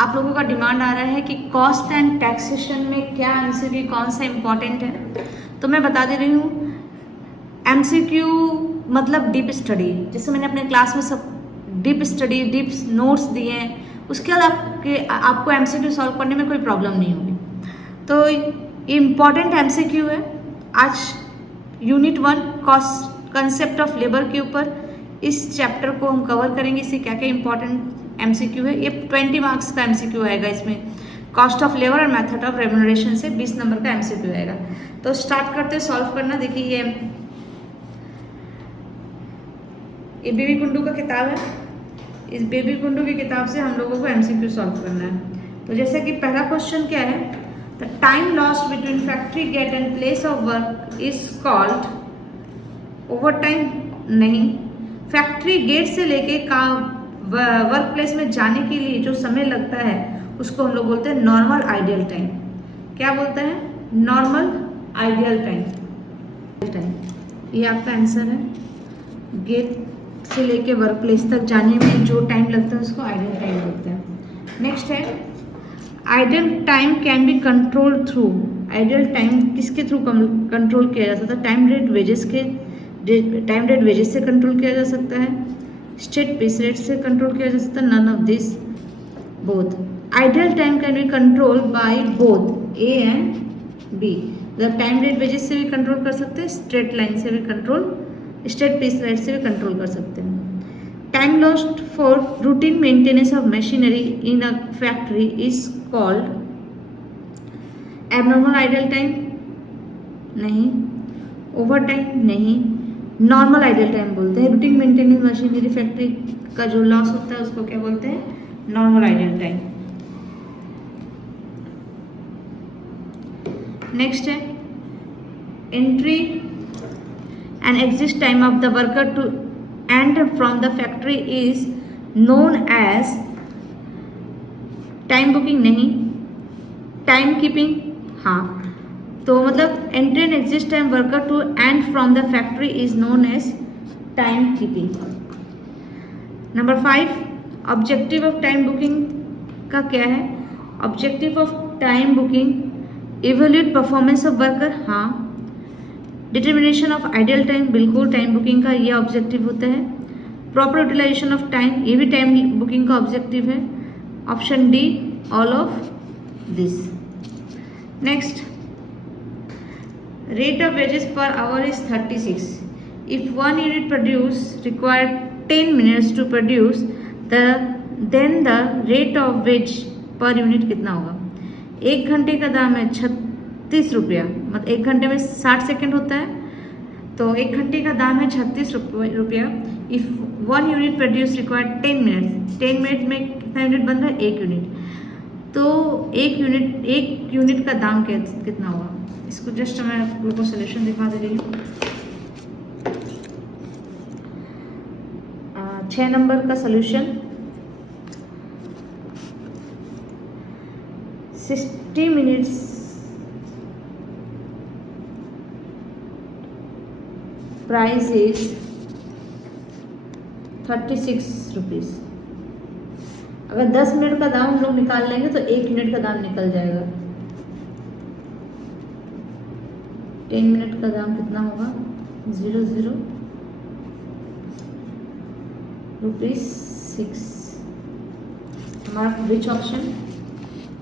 आप लोगों का डिमांड आ रहा है कि कॉस्ट एंड टैक्सेशन में क्या एमसीक्यू कौन सा इम्पॉर्टेंट है, तो मैं बता दे रही हूँ। एमसीक्यू मतलब डीप स्टडी, जैसे मैंने अपने क्लास में सब डीप स्टडी डीप नोट्स दिए हैं, उसके बाद आपको एमसीक्यू सॉल्व करने में कोई प्रॉब्लम नहीं होगी। तो ये इम्पॉर्टेंट एमसीक्यू है। आज unit 1 cost concept of labour के ऊपर इस चैप्टर को हम कवर करेंगे। इससे क्या क्या इंपॉर्टेंट एमसीक्यू है, ये 20 मार्क्स का एमसीक्यू आएगा। इसमें कॉस्ट ऑफ लेबर और मेथड ऑफ रेम्यूनरेशन से 20 नंबर का एमसीक्यू आएगा। तो स्टार्ट करते सॉल्व करना। देखिए ये बेबी कुंडू का किताब है। इस बेबी कुंडू की किताब से हम लोगों को एमसीक्यू सॉल्व करना है। तो जैसे कि पहला क्वेश्चन क्या है, the time lost between factory gate and place of work is called over time. नहीं, फैक्ट्री गेट से लेके वर्क प्लेस में जाने के लिए जो समय लगता है उसको हम लोग बोलते हैं नॉर्मल आइडियल टाइम। क्या बोलते हैं? Normal ideal time. ये आपका आंसर है। गेट से लेके वर्क प्लेस तक जाने में जो टाइम लगता है उसको आइडियल टाइम बोलते हैं। नेक्स्ट है ideal time can be control through. Ideal time किसके थ्रू कंट्रोल किया जा सकता है? टाइम रेट वेजेस से कंट्रोल किया जा सकता है, स्टेट पीस रेट से कंट्रोल किया जा सकता है, none of this, both. Ideal time can be control by both A and B. मतलब टाइम रेट वेजेस से भी कंट्रोल कर सकते हैं, स्ट्रेट लाइन से भी कंट्रोल, स्टेट पीस रेट से भी कंट्रोल कर सकते हैं। Time lost for routine maintenance of machinery in a factory is called abnormal ideal time. नहीं। Over time? नहीं। नॉर्मल आइडियल टाइम बोलते हैं। रूटीन मेंटेनेंस मशीनरी फैक्ट्री का जो लॉस होता है उसको क्या बोलते हैं? Normal ideal time. नेक्स्ट है entry and exit time of the worker to and from the factory is known as time booking. नहीं। Time keeping? हाँ। तो मतलब entry and exit time worker to and from the factory is known as time keeping. Number 5 objective of time booking का क्या है? Objective of time booking evaluate performance of worker. हाँ। Determination of ideal time, बिल्कुल time booking का ये objective होता है। Proper utilisation of time, ये भी टाइम बुकिंग का ऑब्जेक्टिव है। Option D all of this. Next rate of wages per hour is 36. If 1 unit produce required 10 minutes to produce, then the rate of wage per unit कितना होगा? 1 घंटे का दाम है 36 रुपया, मतलब 1 घंटे में 60 सेकेंड होता है, तो 1 घंटे का दाम है 36 रुपया। If 1 unit produce required 10 minute, 10 minute में कितना यूनिट बन रहा है? 1 यूनिट। तो 1 यूनिट का दाम कितना होगा? इसको जस्ट मैं आप लोगों को सोल्यूशन दिखा दे रही हूँ। 6 नंबर का solution 60 minutes price is 36 rupees. अगर 10 मिनट का दाम हम लोग निकाल लेंगे तो 1 यूनिट का दाम निकल जाएगा। 10 मिनट का दाम कितना होगा? 00 रुपीज 6। हमारा which option?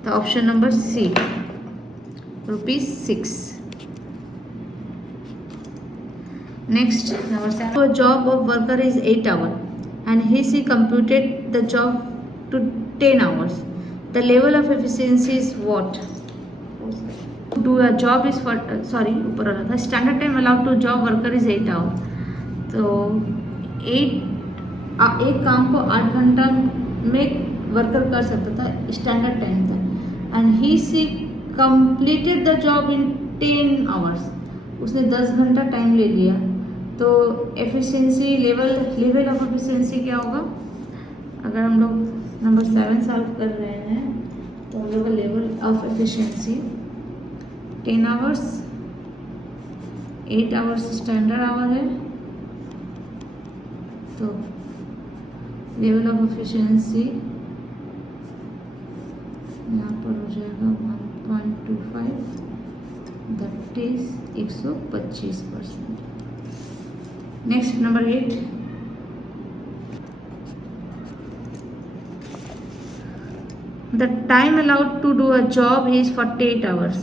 The option number C, ₹6। Next number 7, job of worker is 8 hour and he computed the job to 10 hours. The level of efficiency is what? Do a job is for ऊपर वाला था। Standard time allowed to job worker is 8 hour. तो एक काम को 8 घंटा में worker कर सकता था, स्टैंडर्ड टाइम था। And he completed the job in 10 hours. उसने 10 घंटा टाइम ले लिया। तो एफिशिएंसी लेवल ऑफ एफिशिएंसी क्या होगा? अगर हम लोग नंबर 7 सॉल्व कर रहे हैं तो हम लोग का level of efficiency 10 hours, 8 hours standard our है, तो लेवल ऑफ एफिशिएंसी जाएगा 1.25, that is 125%. Next number 8. The time allowed to do a job is 48 hours.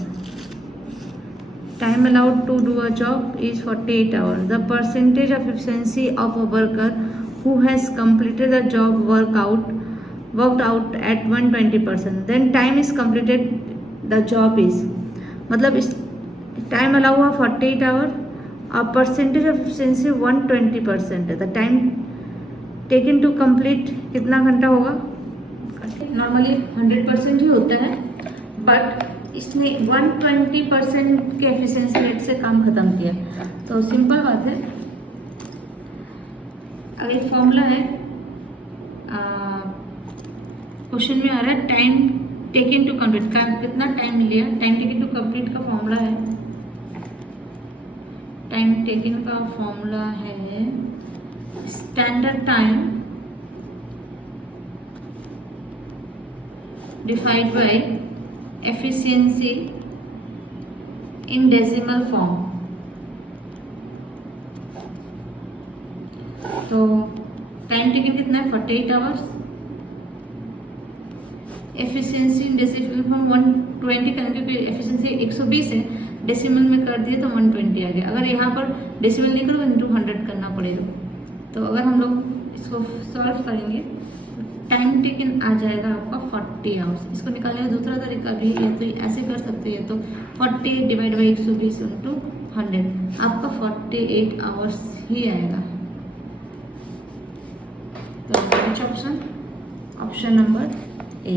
Time allowed to do a job is 48 hours. The percentage of efficiency of a worker who has completed the job worked out at 120%. Then time is completed, the job is, मतलब इस time allow हुआ 48 our और percentage of efficiency 120% है. The time taken to complete कितना घंटा होगा? Normally 100% ही होता है, बट इसने 120% के एफिशिएंसी रेट से काम खत्म किया. तो सिंपल बात है. अब एक फॉर्मूला है, क्वेश्चन में आ रहा है टाइम टेकन टू कंप्लीट का कितना टाइम लिया. टाइम टेकन टू कंप्लीट का फॉर्मूला है, टाइम टेकन का फॉर्मूला है standard time divide by efficiency in decimal form. तो टाइम टेकन कितना है? 48 hours. Efficiency in decimal form 120 करेंगे क्योंकि एफिशिएंसी 120 है, डेसिमल में कर दिए तो 120 आ गया. अगर यहाँ पर डेसिमल नहीं करो इंटू 100 करना पड़ेगा. तो अगर हम लोग इसको सॉल्व करेंगे टाइम टेकन आ जाएगा आपका 40 आवर्स. इसको निकालने का दूसरा तरीका भी है, तो ऐसे कर सकते हैं. तो 40 डिवाइड बाई 120 इंटू 100 आपका 48 आवर्स ही आएगा. तो which option? Option number A.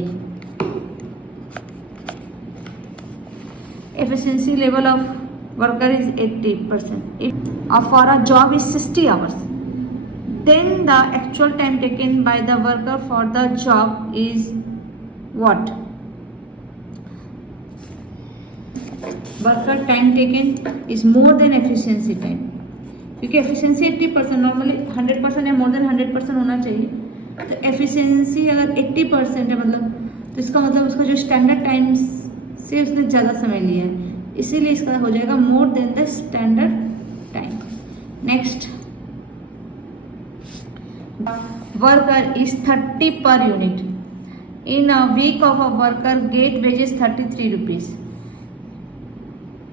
Efficiency level of worker is 80%. If for a job is 60 hours, then the actual time taken by the worker for the job is what? Worker time taken is more than efficiency time. क्योंकि efficiency 80%, normally 100% या more than 100% होना चाहिए. तो efficiency अगर 80% है मतलब, तो इसका मतलब उसका जो स्टैंडर्ड टाइम से उसने ज़्यादा समय लिया है, इसीलिए इसका हो जाएगा more than the standard time. Next, worker is 30 per unit. In a week of a worker get wages 33 rupees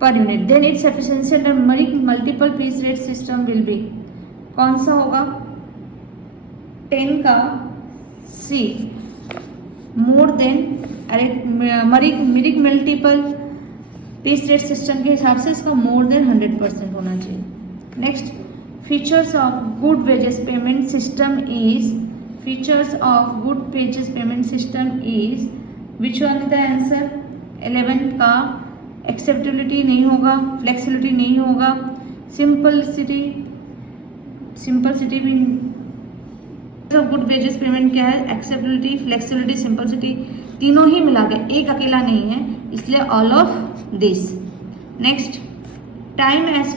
per unit. Then its efficiency under multiple piece rate system will be. कौन सा होगा? 10 का C more than, अरे Merrick multiple piece rate system के हिसाब से इसका more than 100% होना चाहिए. Next, features of good wages payment system is, features of good wages payment system is which one is the answer? 11 का एक्सेप्टेबिलिटी नहीं होगा, फ्लेक्सिबिलिटी नहीं होगा, सिंपलसिटी भी. गुड वेजेस पेमेंट क्या है? एक्सेप्टेबिलिटी, फ्लेक्सिबिलिटी, सिंपलसिटी, तीनों ही मिला के, एक अकेला नहीं है, इसलिए all of this. Next, time as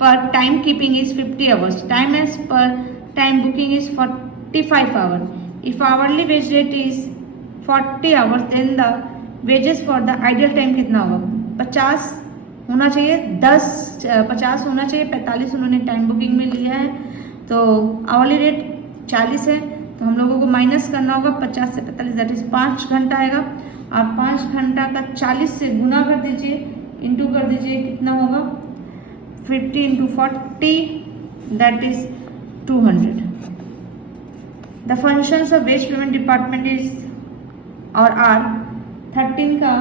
per time keeping is 50 hours. Time as per time booking is 45 hour. If hourly wage rate is 40 hours, then the wages for the ideal time कितना होगा? 50 होना चाहिए, 50 होना चाहिए. 45 उन्होंने time booking में लिया है, तो आवरली रेट 40 है, तो हम लोगों को माइनस करना होगा 50 से 45, दैट इज 5 घंटा आएगा. आप 5 घंटा का 40 से गुना कर दीजिए, इंटू कर दीजिए, कितना होगा? 50 into 40, that is 200. The functions of wage payment department is और आर 13 का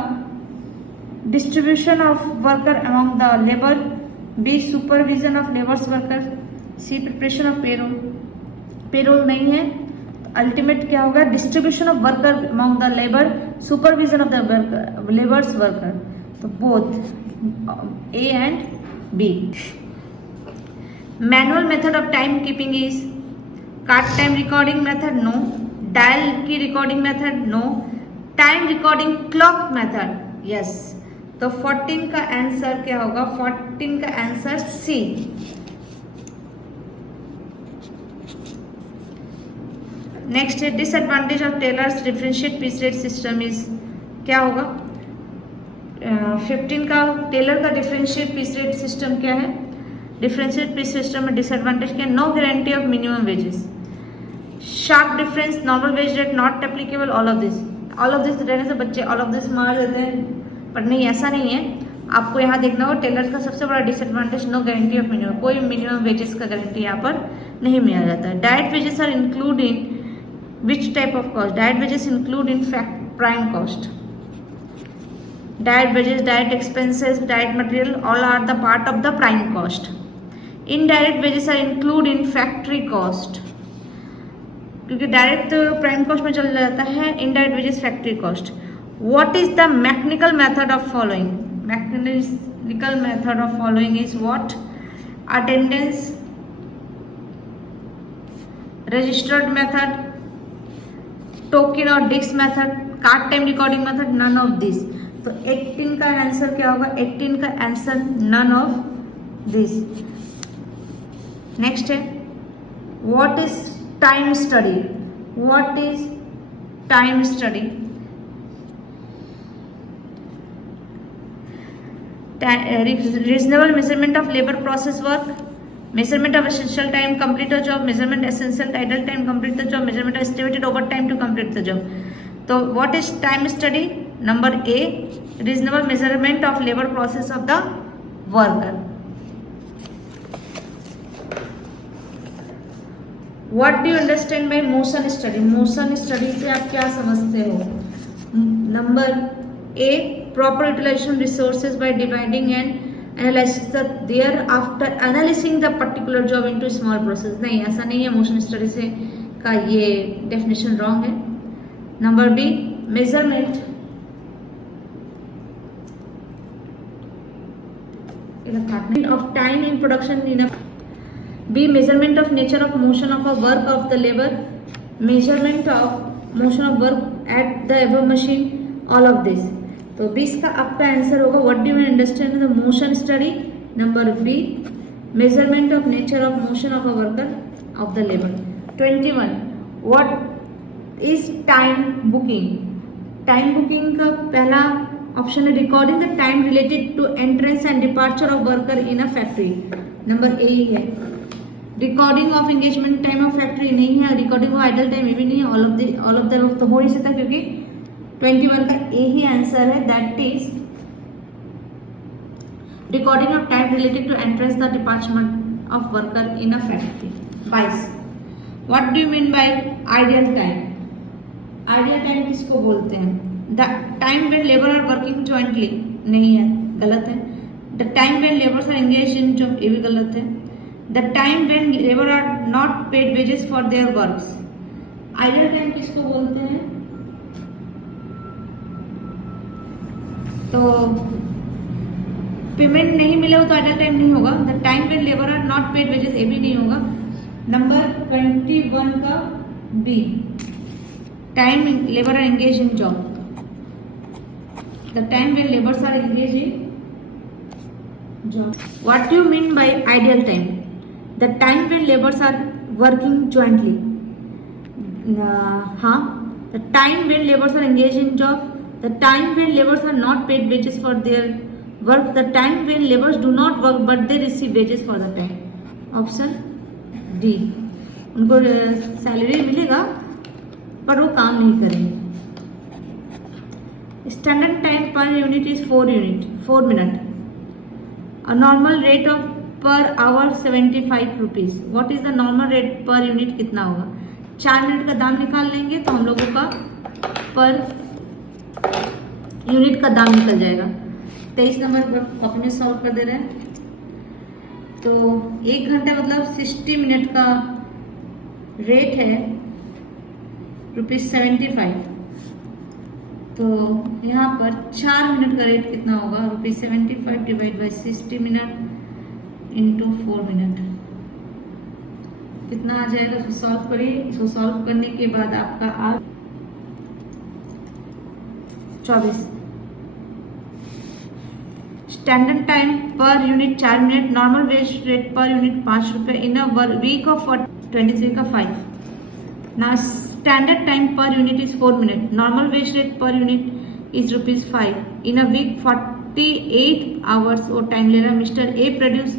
distribution of worker among the labour, B supervision of labours worker, C preparation of payroll. Payroll नहीं है, अल्टीमेट क्या होगा? Distribution of worker among the labour, supervision of the labours worker. तो both A and B. Manual method of time keeping is card time recording method, no. Dial की recording method, no. Time recording clock method, yes. तो 14 का answer क्या होगा? 14 का answer C. Next है disadvantage of Taylor's differentiate piece rate system is क्या होगा? 15 का टेलर का डिफरेंशिएट पीस रेट सिस्टम क्या है? डिफरेंशिएट पीस सिस्टम में डिसएडवांटेज क्या? No guarantee of minimum wages, sharp difference, normal wage rate not applicable, all of this रहने से बच्चे ऑल ऑफ दिस मार देते हैं, पर नहीं, ऐसा नहीं है। आपको यहाँ देखना होगा टेलर का सबसे बड़ा disadvantage no guarantee of minimum, कोई मिनिमम वेजेस का गारंटी यहाँ पर नहीं मिला जाता है। Direct wages are include in which type of cost? Direct wages include in fact prime cost, direct wages, direct expenses, direct material, all are the part of the prime cost. Indirect wages are included in factory cost, क्योंकि direct prime cost में चल जाता है, indirect wages factory cost. What is the mechanical method of following? Mechanical method of following is what? Attendance, registered method, token और disc method, card time recording method, none of this. तो 18 का answer क्या होगा? 18 का answer none of this. Next है what is time study? What is time study? Reasonable measurement of labour process work, measurement of essential time complete a job, measurement essential idle time complete the job, measurement of estimated overtime to complete the job. So what is time study? Number A, reasonable measurement of labor process of the worker. What do you understand by motion study? Motion study से आप क्या समझते हो? Number A, proper utilization resources by dividing and analysis the thereafter analyzing the particular job into small process. नहीं, ऐसा नहीं है, motion study से का ये डेफिनेशन रॉन्ग है। Number B, measurement of time in production in a B, measurement of nature of motion of a work of the labor, measurement of motion of work at the above machine, all of this. तो 20 का आपका answer होगा what do you understand the motion study? Number B, measurement of nature of motion of a worker of the labour. 21, what is time booking? Time booking का पहला option है recording the time related to entrance and departure of worker in a factory. Number A ही है। Recording of engagement time of factory नहीं है, recording of idle time ये भी नहीं है, ऑल ऑफ द तो हो नहीं सकता क्योंकि 21 का ए ही आंसर है, that is recording of time related to entrance the department of worker in a factory. 22, what do you mean by ideal time? Ideal time किसको बोलते हैं? The time when labour are working jointly, नहीं है, गलत है। The time when labours are engaged in job, ये भी गलत है। The time when labour are not paid wages for their works. Ideal time किसको बोलते हैं? तो पेमेंट नहीं मिले हो तो आइडल टाइम नहीं होगा। The time when labour are not paid wages, ये भी नहीं होगा। नंबर 21 का B, time labour are engage in job. The time when labours are engage in job. What do you mean by ideal time? The time when labours are working jointly. हाँ, the time when labours are engage in job, the time when laborers are not paid wages for their work, the time when laborers do not work but they receive wages for the time. Option D, उनको salary मिलेगा पर वो काम नहीं करेंगे। Standard time per unit is 4 minute. A normal rate of per hour 75 rupees. What is the normal rate per unit कितना होगा? 4 minute का दाम निकाल लेंगे तो हम लोगों का पर यूनिट का दाम निकल जाएगा। 23 नंबर पर कॉपी में सॉल्व कर दे रहे हैं। तो 1 घंटा मतलब 60 मिनट का रेट है ₹75। तो यहाँ पर 4 मिनट का रेट कितना होगा? ₹75 divide by 60 minute into 4 minute, कितना आ जाएगा? इसको सॉल्व करिए। इसको सॉल्व करने के बाद आपका आ 24। Standard time per unit 4 minute, normal wage rate per unit 5 रुपये, इन अ वीक ऑफ 23 का 5। ना standard time per unit is 4 minute, normal wage rate per unit is ₹5. In a week 48 hours वो टाइम ले रहा है. Mister A produce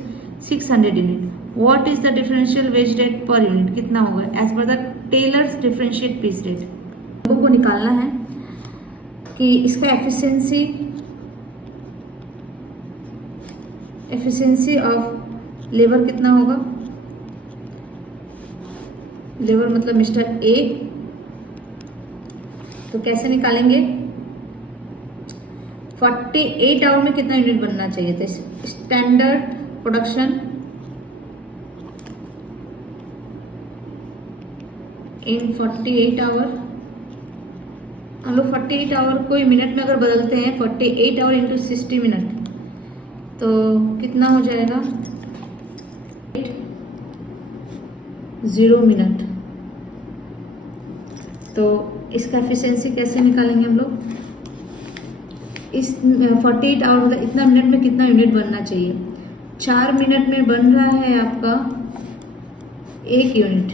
600 unit. What is the differential wage rate per unit? कितना होगा as per the Taylor's differentiate piece rate. लोगों को निकालना है कि इसका एफिशिएंसी ऑफ लेबर कितना होगा. लेबर मतलब मिस्टर ए. तो कैसे निकालेंगे? 48 आवर में कितना यूनिट बनना चाहिए था. Standard production in 48 hour. हम लोग 48 आवर को मिनट में अगर बदलते हैं 48 आवर इंटू 60 मिनट तो कितना हो जाएगा 0 मिनट. तो इसका एफिशिएंसी कैसे निकालेंगे हम लोग. इस 48 आवर मतलब इतना मिनट में कितना यूनिट बनना चाहिए. 4 मिनट में बन रहा है आपका 1 यूनिट.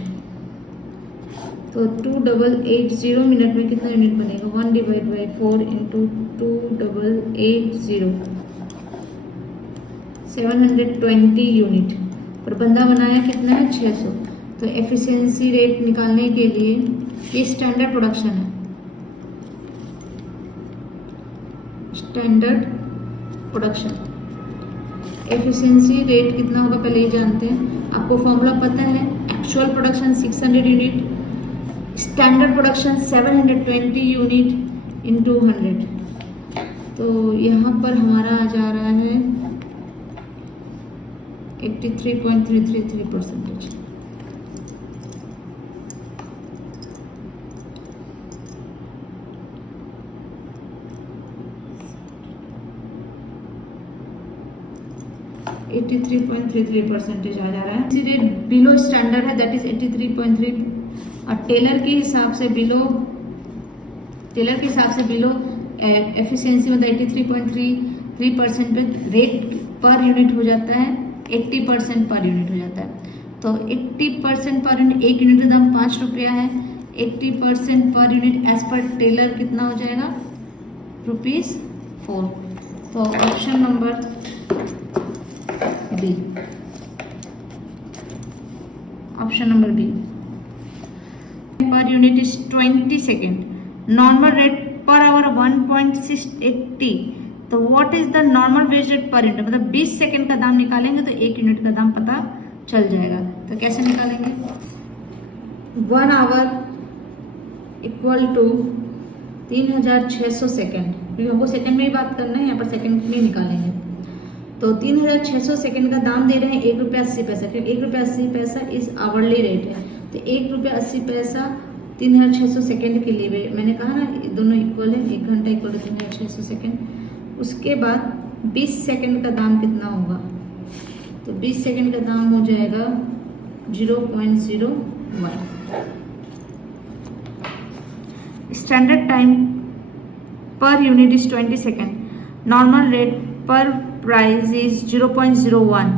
तो 2880 मिनट में कितना यूनिट बनेगा. 1/4 इंटू 2880 720 यूनिट. पर बंदा बनाया कितना है 600. तो एफिशिएंसी रेट निकालने के लिए ये स्टैंडर्ड प्रोडक्शन है. स्टैंडर्ड प्रोडक्शन एफिशिएंसी रेट कितना होगा पहले ही जानते हैं. आपको फॉर्मूला पता है. Actual production 600 unit, standard production 720 unit into 100. तो यहाँ पर हमारा आ जा रहा है 83.333%. आ जा रहा है. रेट बिलो स्टैंडर्ड है दैट इज 83.3. और टेलर के हिसाब से बिलो एफिशिएंसी मतलब 83.33% पे रेट पर यूनिट हो जाता है 80% पर यूनिट हो जाता है. तो 80% पर यूनिट, 1 यूनिट का दाम 5 रुपया है. 80% per unit as per Taylor कितना हो जाएगा ₹4. तो option number B. Option number B. Per unit is 20 second. Normal rate per hour 1.680. तो what is the normal wage rate per unit मतलब 20 सेकेंड का दाम निकालेंगे तो 1 यूनिट का दाम पता चल जाएगा. तो कैसे निकालेंगे. 1 आवर इक्वल टू 3600 सेकेंड. क्योंकि हमको सेकेंड में ही बात करना है, यहाँ पर सेकेंड में निकालेंगे. तो 3600 सेकेंड का दाम दे रहे हैं ₹1.80. क्योंकि ₹1.80 इस आवरली रेट है. तो ₹1.80 3600 सेकेंड के लिए मैंने कहा ना दोनों इक्वल है. 1 घंटा इक्वल टू 3600 सेकेंड. उसके बाद 20 सेकेंड का दाम कितना होगा. तो 20 सेकेंड का दाम हो जाएगा 0.01. Standard time per unit is 20 second. Normal rate per price is 0.01.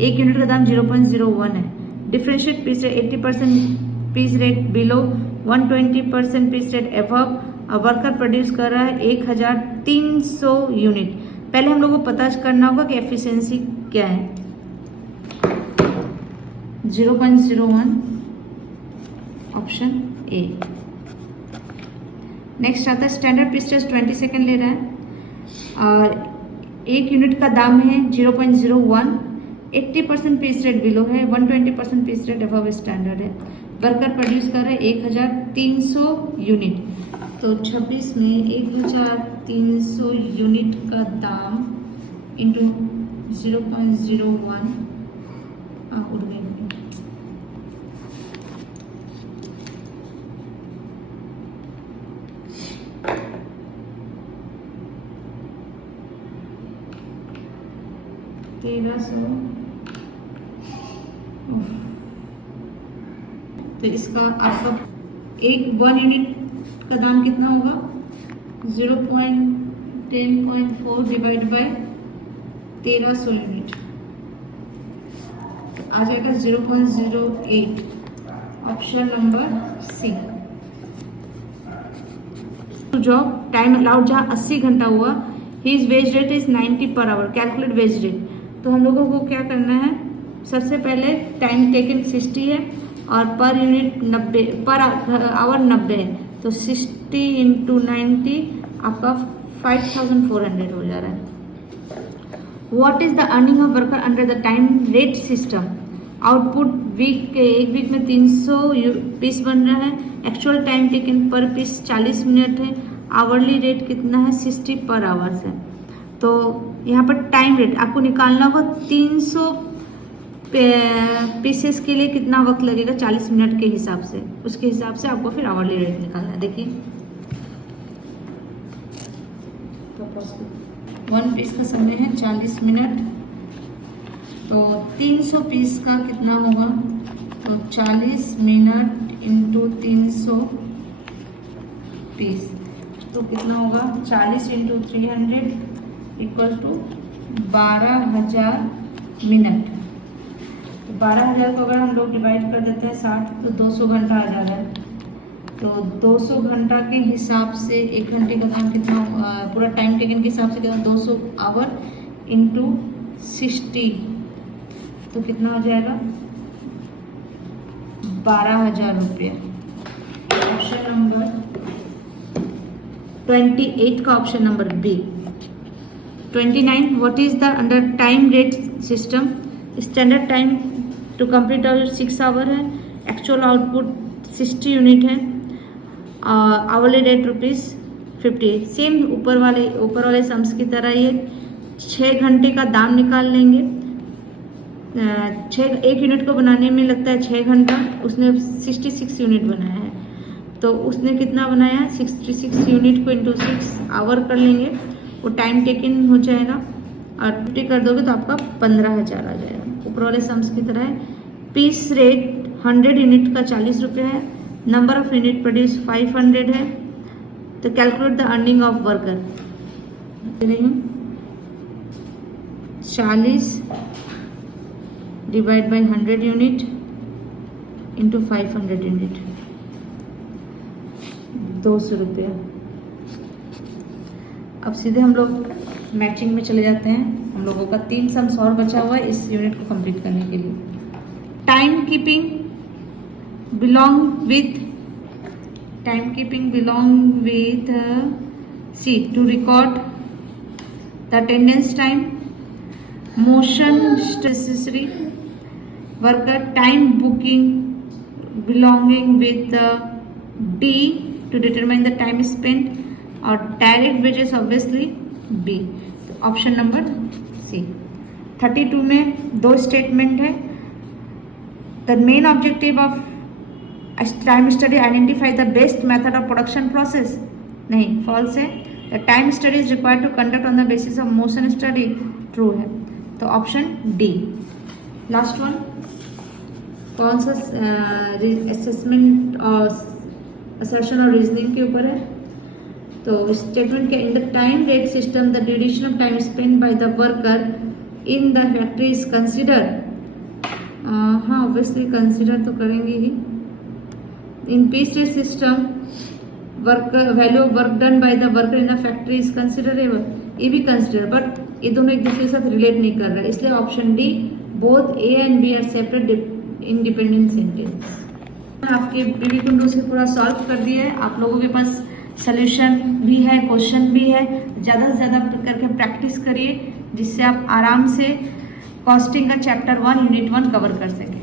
1 unit का दाम 0.01 है. Differentiate piece rate 80% piece rate below 120% piece rate above. Worker produce कर रहा है 1300 यूनिट. पहले हम लोग को पता करना होगा कि एफिशिएंसी क्या है. 0.01 ऑप्शन ए. नेक्स्ट आता है स्टैंडर्ड पीस रेट 20 सेकेंड ले रहा है और 1 यूनिट का दाम है 0.01. 80% पीस रेट बिलो है. 120% पीस रेट अबव स्टैंडर्ड है. वर्कर प्रोड्यूस कर रहे हैं 1300 यूनिट. तो 26 में 1300 यूनिट का दाम इंटू 0.01 उड़ गई. तो इसका आपका 1 यूनिट का दाम कितना होगा 0.10.4 डिवाइड बाय 1300 यूनिट. तो आ जाएगा 0.08. Option number C. Job, time allowed जहाँ 80 घंटा हुआ, his veg rate is 90 per hour, calculate wage rate. तो हम लोगों को क्या करना है, सबसे पहले टाइम टेकन 60 है और पर यूनिट 90, पर आवर 90 है, तो 60 इंटू 90 आपका 5400 हो जा रहा है। What is the earning of worker under the time rate system? Output week के, एक वीक में 300 पीस बन रहा है, actual time taken per piece 40 minute है, आवरली रेट कितना है 60 पर आवर्स है। तो यहाँ पर टाइम रेट आपको निकालना होगा, 300 पीसेस के लिए कितना वक्त लगेगा 40 मिनट के हिसाब से, उसके हिसाब से आपको फिर आवरली रेट निकालना है। देखिए 1 पीस का समय है 40 मिनट, तो 300 पीस का कितना होगा, तो 40 मिनट इंटू 300 पीस, तो कितना होगा 40 इंटू 300 इक्वल टू 12,000 मिनट। तो 12,000 को अगर हम लोग डिवाइड कर देते हैं 60, तो 200 घंटा आ जा रहा है। तो 200 घंटा के हिसाब से 1 घंटे का दाम कितना, पूरा टाइम टेकन के हिसाब से कितना, 200 आवर इंटू 60, तो कितना हो जाएगा 12,000 रुपये। ऑप्शन नंबर 28 का option number B. 29, what is the under time rate system? Standard time to complete 6 hour है, एक्चुअल आउटपुट 60 यूनिट है, आवरली रेट ₹50। सेम ऊपर वाले सम्स की तरह ये 6 घंटे का दाम निकाल लेंगे। 1 यूनिट को बनाने में लगता है 6 घंटा, उसने 66 यूनिट बनाया है, तो उसने कितना बनाया 66 यूनिट को इंटू 6 आवर कर लेंगे, वो टाइम टेकन हो जाएगा, और 50 कर दोगे तो आपका 15,000 आ जाएगा। ऊपर वाले सम्स की तरह है। पीस रेट 100 यूनिट का 40 रुपये है, नंबर ऑफ यूनिट प्रोड्यूस 500 है, तो calculate the earning of worker. 40 divide by 100 unit into 500 unit, 200 रुपया। अब सीधे हम लोग मैचिंग में चले जाते हैं। हम लोगों का 3 सम्स और बचा हुआ है इस यूनिट को कंप्लीट करने के लिए। Time keeping belong with C to record the attendance time, motion necessary, worker time booking belonging with D to determine the time spent, और direct wages obviously B, option number C। 32 में 2 statement है। The main objective of time study identify the best method of production process, नहीं, false है। The time study is required to conduct on the basis of motion study, true है, तो option D. Last one कौन सा assessment और assertion और reasoning के ऊपर है, तो स्टेटमेंट के in the time rate system the duration of time spend by the worker in the factory is consider, हाँ ऑब्वियसली कंसिडर तो करेंगे ही। In piece rate system worker value of work done by the worker in the factory is considerable, ये भी consider, but ये दोनों एक दूसरे के साथ रिलेट नहीं कर रहा है, इसलिए option D both A and B are separate independent sentence. आपके बीवी कुंडू से पूरा सॉल्व कर दिया है, आप लोगों के पास सोल्यूशन भी है, क्वेश्चन भी है, ज़्यादा से ज़्यादा करके प्रैक्टिस करिए जिससे आप आराम से कॉस्टिंग का चैप्टर 1 यूनिट 1 कवर कर सकें।